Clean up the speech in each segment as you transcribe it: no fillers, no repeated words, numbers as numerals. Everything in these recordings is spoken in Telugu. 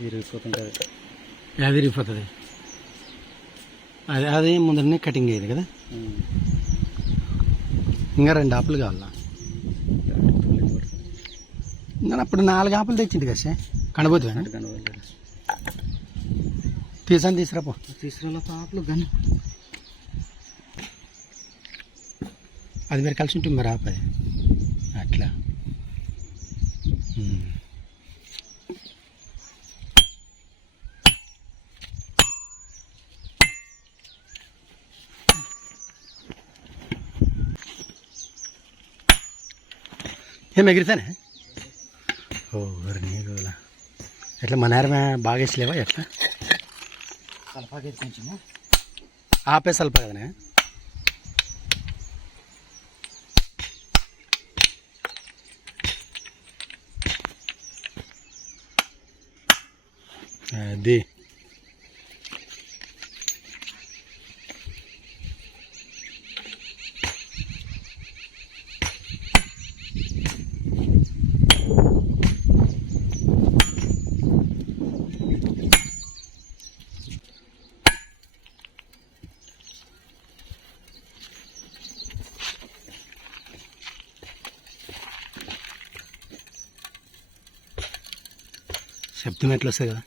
విరిగిపోతుంటుంది. అది విరిగిపోతుంది. అది ముందరనే కటింగ్ అయ్యేది కదా. ఇంకా 2 ఆపులు కావాలా. నేను అప్పుడు 4 ఆపులు తెచ్చింది కదా సార్. కనబోతున్నా తీసుకురాపో. తీసుకురా ఆపులు కానీ అది మీరు కలిసి ఉంటుంది మరి ఆపది అట్లా. ఏం ఎగిరితానే? ఓ నీ రోజులా ఎట్లా మనారమే బాగా వేసలేవా ఎట్లా? సల్పాకి కొంచెము ఆపే సల్పా కదనే. అది శబ్దం ఎట్లా వస్తుంది కదా.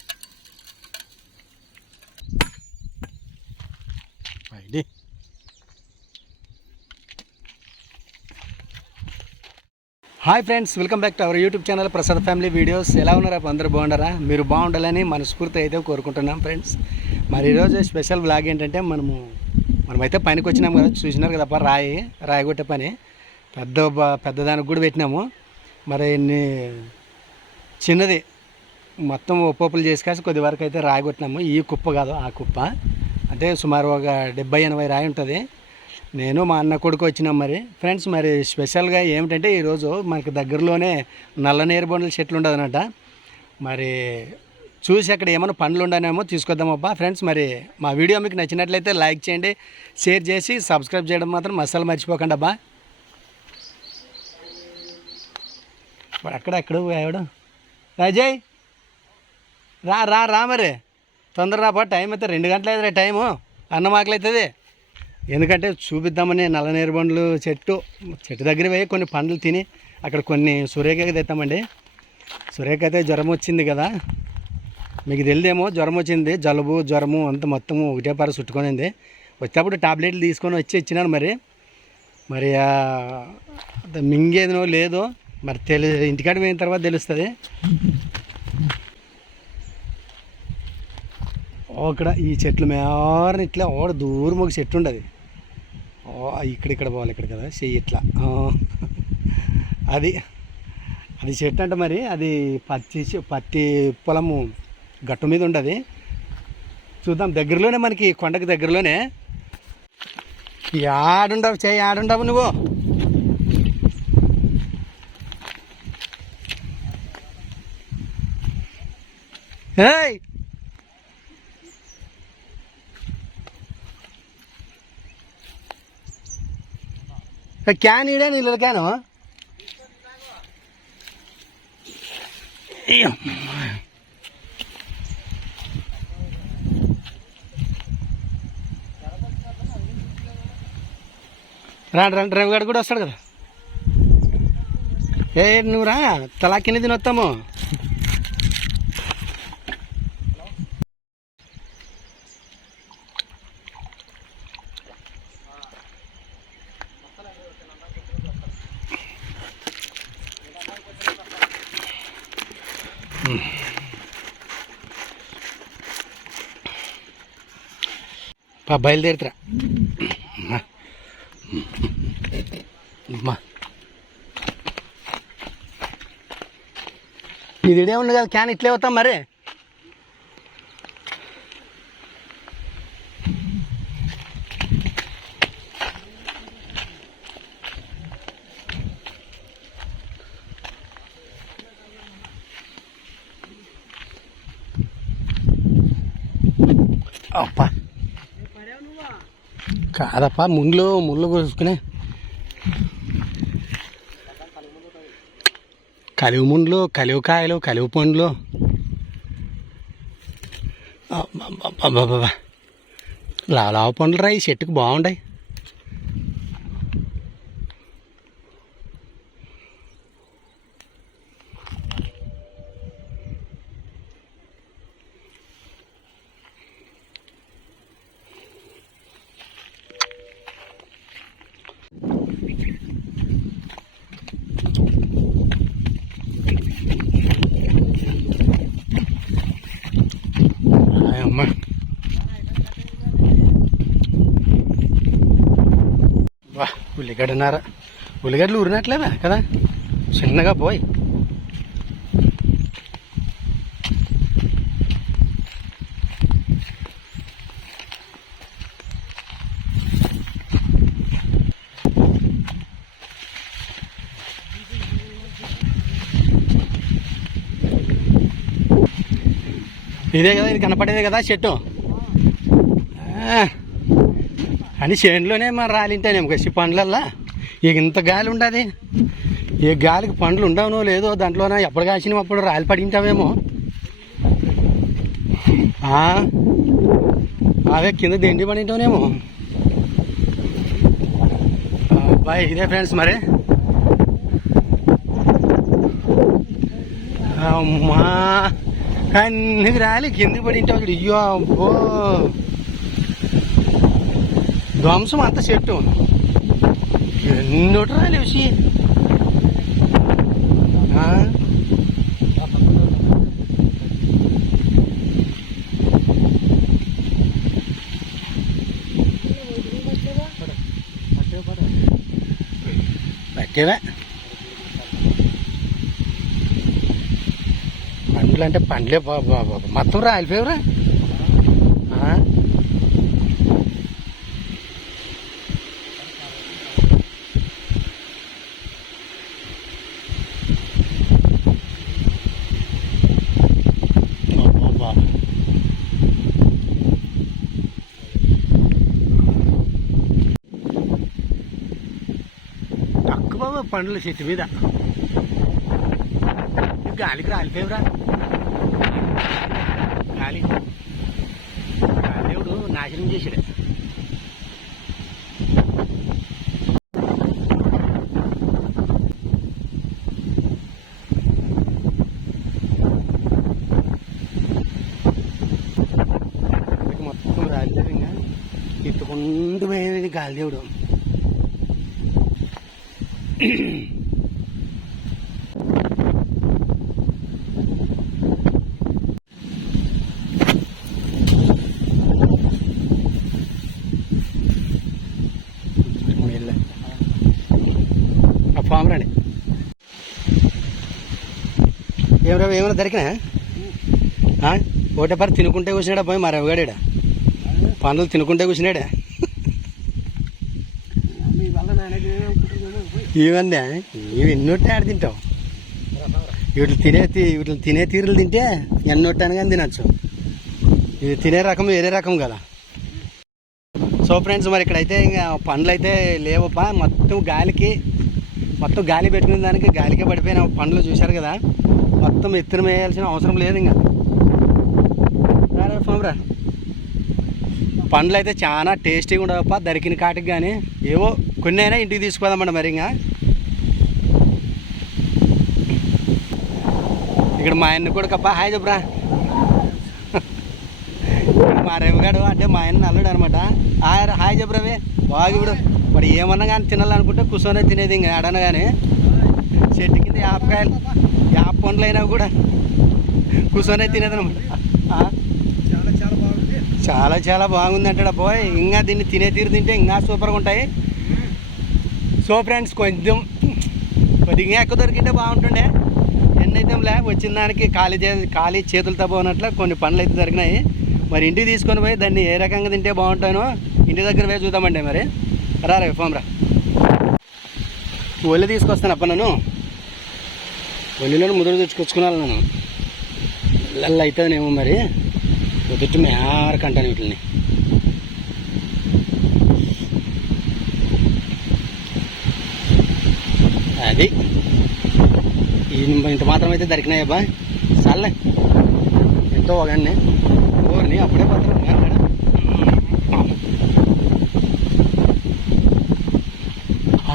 Hi friends, welcome back to our YouTube channel Prasad family videos. ఎలా ఉన్నారా? అందరూ బాగుంటారా? మీరు బాగుండాలని మనస్ఫూర్తి అయితే కోరుకుంటున్నాం ఫ్రెండ్స్. మరి ఈరోజు స్పెషల్ బ్లాగ్ ఏంటంటే మనమైతే పనికి వచ్చినాము కదా, చూసినారు కదా రాయి కొట్టే పని. పెద్దదానికి కూడా పెట్టినాము. మరి చిన్నది మొత్తం ఒప్పులు చేసి కాసి కొద్ది వరకు అయితే రాయి కొట్టినాము. ఈ కుప్ప కాదు, ఆ కుప్ప అంటే సుమారు ఒక 70-80 రాయి ఉంటుంది. నేను మా అన్న కొడుకు వచ్చినాం మరి ఫ్రెండ్స్. మరి స్పెషల్గా ఏమిటంటే ఈరోజు మనకి దగ్గరలోనే నల్ల నేరుబొండల చెట్లు ఉండదన్నట. మరి చూసి అక్కడ ఏమైనా పండ్లు ఉండనేమో తీసుకొద్దామబ్బా ఫ్రెండ్స్. మరి మా వీడియో మీకు నచ్చినట్లయితే లైక్ చేయండి, షేర్ చేసి సబ్స్క్రైబ్ చేయడం మాత్రం అస్సలు మర్చిపోకండి అబ్బా. మరి అక్కడ ఎవడు రాజయ్ రా మరి తొందర రాపా. టైం అయితే 2 గంటలు అయితే టైము. అన్నం ఆకలి అవుతుంది. ఎందుకంటే చూపిద్దామని నల్లనేరు బండ్లు చెట్టు దగ్గర పోయి కొన్ని పండ్లు తిని అక్కడ కొన్ని సూర్యకాయకి తెస్తామండి. సూర్యకాయ అయితే జ్వరం వచ్చింది కదా, మీకు తెలిదేమో. జ్వరం వచ్చింది, జలుబు జ్వరము అంత మొత్తము ఒకటే పార చుట్టుకొనింది. వచ్చేటప్పుడు టాబ్లెట్లు తీసుకొని వచ్చి ఇచ్చినాను. మరి మింగేదినో లేదో మరి ఇంటికాడ పోయిన తర్వాత తెలుస్తుంది. అక్కడ ఈ చెట్లు మేరని ఇట్లా దూరం ఒక చెట్టు ఉండదు. ఇక్కడ పోవాలి, ఇక్కడ కదా చెయ్యి ఇట్లా. అది చెట్టు అంటే మరి అది పత్తి పొలము గట్టు మీద ఉంటుంది. చూద్దాం, దగ్గరలోనే మనకి కొండకి దగ్గరలోనే. ఆడుండవు నువ్వు. ఏయ్ క్యాన్ ఇడే నీళ్ళ క్యాను. రండి రవిగాడు కూడా వస్తాడు కదా. నువ్వు రా, తలా కింద తినొస్తాము. బయలుదేరుతురా ఇది ఇడే ఉంది కదా క్యాన్. ఇట్లే అవుతాం మరి. అప్పా కాదప్పా, ముళ్ళు కోసుకునే కలివి ముండ్లు, కలివి కాయలు, కలివి పండ్లు. అబ్బాబా లావ పండ్లు రా ఈ చెట్టుకు బాగుంటాయి. అమ్మా వా ఉల్లిగడ్డన్నారా, ఉల్లిగడ్డలు ఊరినట్లేవా కదా చిన్నగా పోయి. ఇదే కదా, ఇది కనపడేదే కదా చెట్టు అని చేనులోనే మరి రాలింటానేమో కసి పండ్లల్లా. ఇక ఇంత గాలి ఉండదు, ఏ గాలికి పండ్లు ఉండవునో లేదో దాంట్లోన ఎప్పుడు కాసినవి అప్పుడు రాలి పడింటావేమో. అవే కింద దిండి పడింటానేమో. అబ్బాయి ఇదే ఫ్రెండ్స్ మరి. అమ్మా అన్నికి రాలి కిందకి పడింటావు. అయ్యో అబ్బో ధ్వంసం అంత చెట్టు ఎన్నోటి రాలి వచ్చి. పట్టేవా పండ్లు అంటే పండ్లే బాబా మొత్తం రాలిపోయావురా. తక్కువ పండ్ల చెట్టు మీద గాలికి రాలిపోయావురా. గాలి దేవుడు నాశనం చేసాడు. మొత్తం రాలేదు, ఇంకా ఎత్తుకుంటూ పోయేది గాలి దేవుడు. ఫామ్ రండి. ఏమైనా దొరికినా ఒకటే పరి తినుకుంటే కూర్చున్నాడా పోయి మరి అవగాడా పండ్లు తినుకుంటే కూర్చున్నాడా. ఇవందా ఇవి ఎన్నొట్టే ఆడ తింటావు. వీటిని తినే తీరులు తింటే ఎన్నొట్టాను కానీ తినచ్చు. ఇది తినే రకం వేరే రకం కదా. సో ఫ్రెండ్స్ మరి ఇక్కడైతే ఇంకా పండ్లు అయితే లేవప్ప. మొత్తం గాలి పెట్టుకునే దానికి గాలికే పడిపోయిన పండ్లు చూశారు కదా. మొత్తం ఎత్తున వేయాల్సిన అవసరం లేదు. ఇంకా రా పండ్లు అయితే చాలా టేస్టీగా ఉండవప్ప. దొరికిన కాటికి కానీ ఏవో కొన్ని అయినా ఇంటికి తీసుకోదామంట. మరి ఇంకా ఇక్కడ మా ఆయన కూడా కప్ప హాయ్ చెప్పరా. మా రేవగాడు అంటే మా ఆయన అల్లుడు అనమాట. హాయ్ చెప్పరావే బాగా. ఇప్పుడు మరి ఏమన్నా కానీ తినాలనుకుంటే కూర్చొనే తినేది. ఇంకా ఆడన కానీ చెట్టు కింద యాప పండ్లు అయినా కూడా కూర్చొనే తినేది అనమాట. చాలా చాలా బాగుంది అంటాడు పోయ్. ఇంకా దీన్ని తినే తీరు తింటే ఇంకా సూపర్గా ఉంటాయి. సో ఫ్రెండ్స్ కొద్దిగా ఎక్కువ దొరికితే బాగుంటుండే. ఎన్నైతేలే వచ్చిన దానికి ఖాళీ చేతులతో పోనట్లు కొన్ని పనులు అయితే దొరికినాయి. మరి ఇంటికి తీసుకొని పోయి దాన్ని ఏ రకంగా తింటే బాగుంటానో ఇంటి దగ్గర పోయి చూద్దామండి. మరి రా ఫోన్ రా. ఒళ్ళు తీసుకొస్తాను అప్ప. నన్ను ఒళ్ళిలో ముదురు తెచ్చుకొచ్చుకున్నాను. నేను ఇళ్ళల్లో అవుతుందేమో మరి. పొద్దుట్టు మేరకంటాను వీటిని. అది ఇంత మాత్రం అయితే దొరికినాయి అబ్బా. చాలే ఎంతో ఒకగానే. ఓ ఓర్ని అప్పుడే పోతారు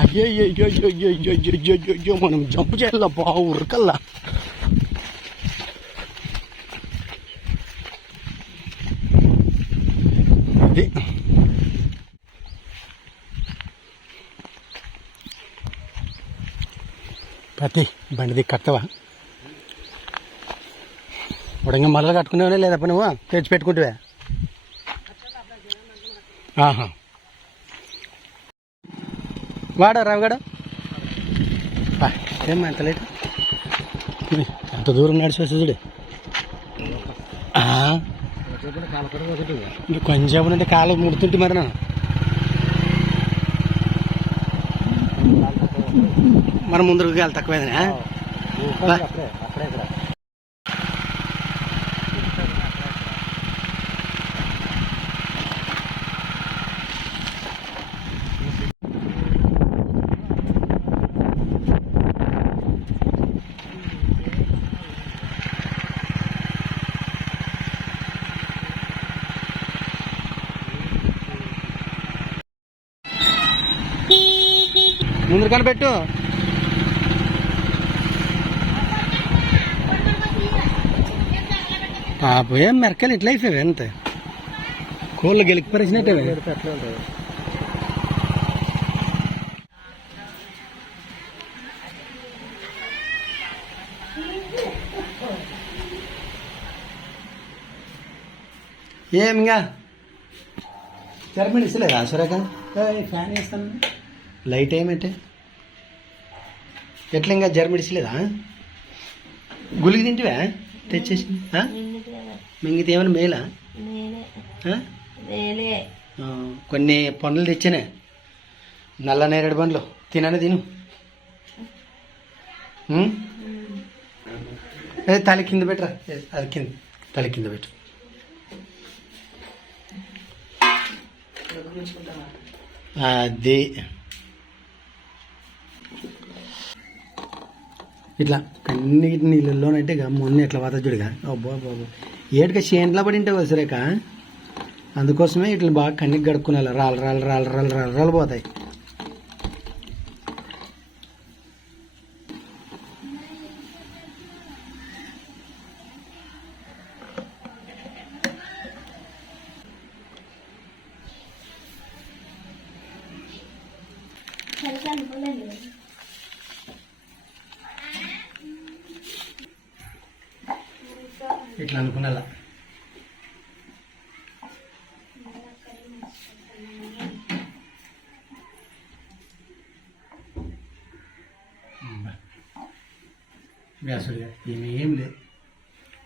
అయ్యో మనం జంప్ చేయాల బావు ఉరకల్లా. అది పతి బండిది కట్టవా ఉడంగా మొదలు కట్టుకునేవా లేదా నువ్వు తెచ్చి పెట్టుకుంటావా? ఆహా వాడా రావుగాడు ఏం అంత లేట్ అంత దూరం నడిచి చూడు. కొంచెం అంటే కాలు ముడుతుంటే మరి మన ముందుకు కాలు తక్కువేదనా? ముందు కనిపెట్టు. ఏం మెరకాలి ఇట్లా అయిపోయావి ఎంత కోళ్ళు గెలికి పరిచినట్టే. ఏమిగా తెరమని ఇస్తలేదా సురేఖ? ఫ్యాన్ వేస్తాను. లైట్ ఏమంటే ఎట్లా ఇంకా జర్మిడిసలేదా? గులికి తింటివా తెచ్చేసి? మింగితే ఏమైనా మేలా? కొన్ని పండ్లు తెచ్చానే, నల్ల నేరేడు పండ్లు తిననే తిను. తల కింద పెట్టరా, అది కింద తల కింద పెట్టు. అది ఇట్లా కన్నీటి నీళ్ళల్లోనంటే మొన్న ఎట్లా పోతా చూడుగా. అబ్బో బాబు ఏడుగా చేంట్లో పడి ఉంటావు కదా సురేఖ, అందుకోసమే ఇట్లా బాగా కన్నీకి గడుక్కునేలా రాళ్ళు రాళ్ళు రాళ్ళు రాళ్ళు రాళ్ళు రాళ్ళు పోతాయి. ఇట్లా అనుకునేలా వ్యాసుడిగా ఏమేం లేదు,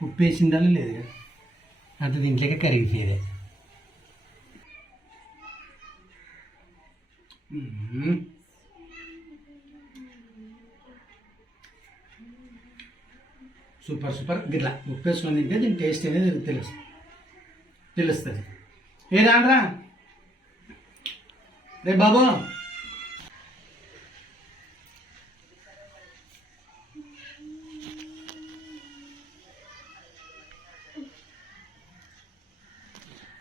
ఉప్పు వేసిందని లేదు కదా, అంత దీంట్లోకి కరిగిపోయేదే. Super super. గిట్లా ఉప్పు వేసుకొని తింటే దీని టేస్ట్ అనేది తెలుస్తుంది. ఏ రారా రే బాబు,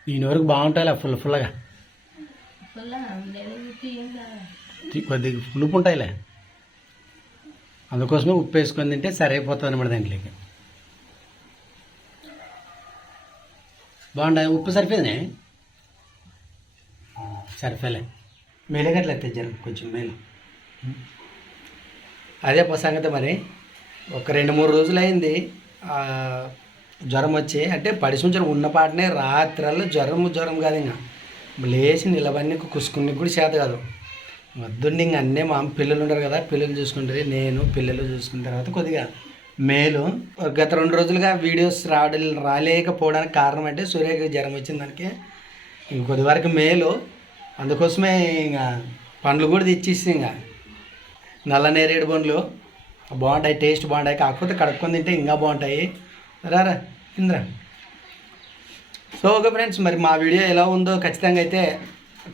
దీని వరకు బాగుంటాయిలే, ఫుల్గా కొద్దిగా పులుపు ఉంటాయిలే, అందుకోసమే ఉప్పు వేసుకొని తింటే సరైపోతుంది అన్నమాట. దాంట్లోకి బాగుంటుంది. ఉప్పు సరిపోయిందే, సరిపోలే. మేలేగట్ల తెచ్చారు కొంచెం మేలు. అదే సంగతి. మరి ఒక 2-3 రోజులు అయింది జ్వరం వచ్చి, అంటే పడిసుంచడం ఉన్నపాటనే రాత్రల్లో జ్వరం కాదు, ఇంకా లేచి నిలబడి కుసుకుని కూడా చేత కాదు. వద్దుండి ఇంక అన్నీ మా పిల్లలు ఉంటారు కదా, పిల్లలు చూసుకుంటారు, నేను పిల్లలు చూసుకున్న తర్వాత కొద్దిగా మేలు. గత 2 రోజులుగా వీడియోస్ రాలేకపోవడానికి కారణం అంటే సూర్యకి జ్వరం వచ్చిన దానికి ఇంక కొద్ది వరకు మేలు. అందుకోసమే ఇంకా పండ్లు కూడా తెచ్చేసి, ఇంకా నల్ల నేరేడు పండ్లు బాగుంటాయి, టేస్ట్ బాగుంటాయి, కాకపోతే కడుక్కొని తింటే ఇంకా బాగుంటాయి. రారా ఇంద్రా. సో ఓకే ఫ్రెండ్స్, మరి మా వీడియో ఎలా ఉందో ఖచ్చితంగా అయితే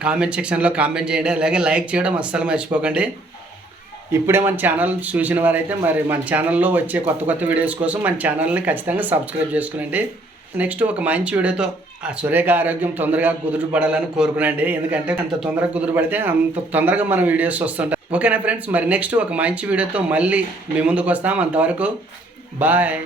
కామెంట్ సెక్షన్లో కామెంట్ చేయండి. అలాగే లైక్ చేయడం అస్సలు మర్చిపోకండి. ఇప్పుడే మన ఛానల్ చూసిన వారైతే మరి మన ఛానల్లో వచ్చే కొత్త వీడియోస్ కోసం మన ఛానల్ని ఖచ్చితంగా సబ్స్క్రైబ్ చేసుకునండి. నెక్స్ట్ ఒక మంచి వీడియోతో ఆ సురేఖ ఆరోగ్యం తొందరగా కుదురుపడాలని కోరుకునండి. ఎందుకంటే అంత తొందరగా కుదురుపడితే అంత తొందరగా మన వీడియోస్ వస్తుంటాయి. ఓకేనా ఫ్రెండ్స్, మరి నెక్స్ట్ ఒక మంచి వీడియోతో మళ్ళీ మీ ముందుకు వస్తాం. అంతవరకు బాయ్.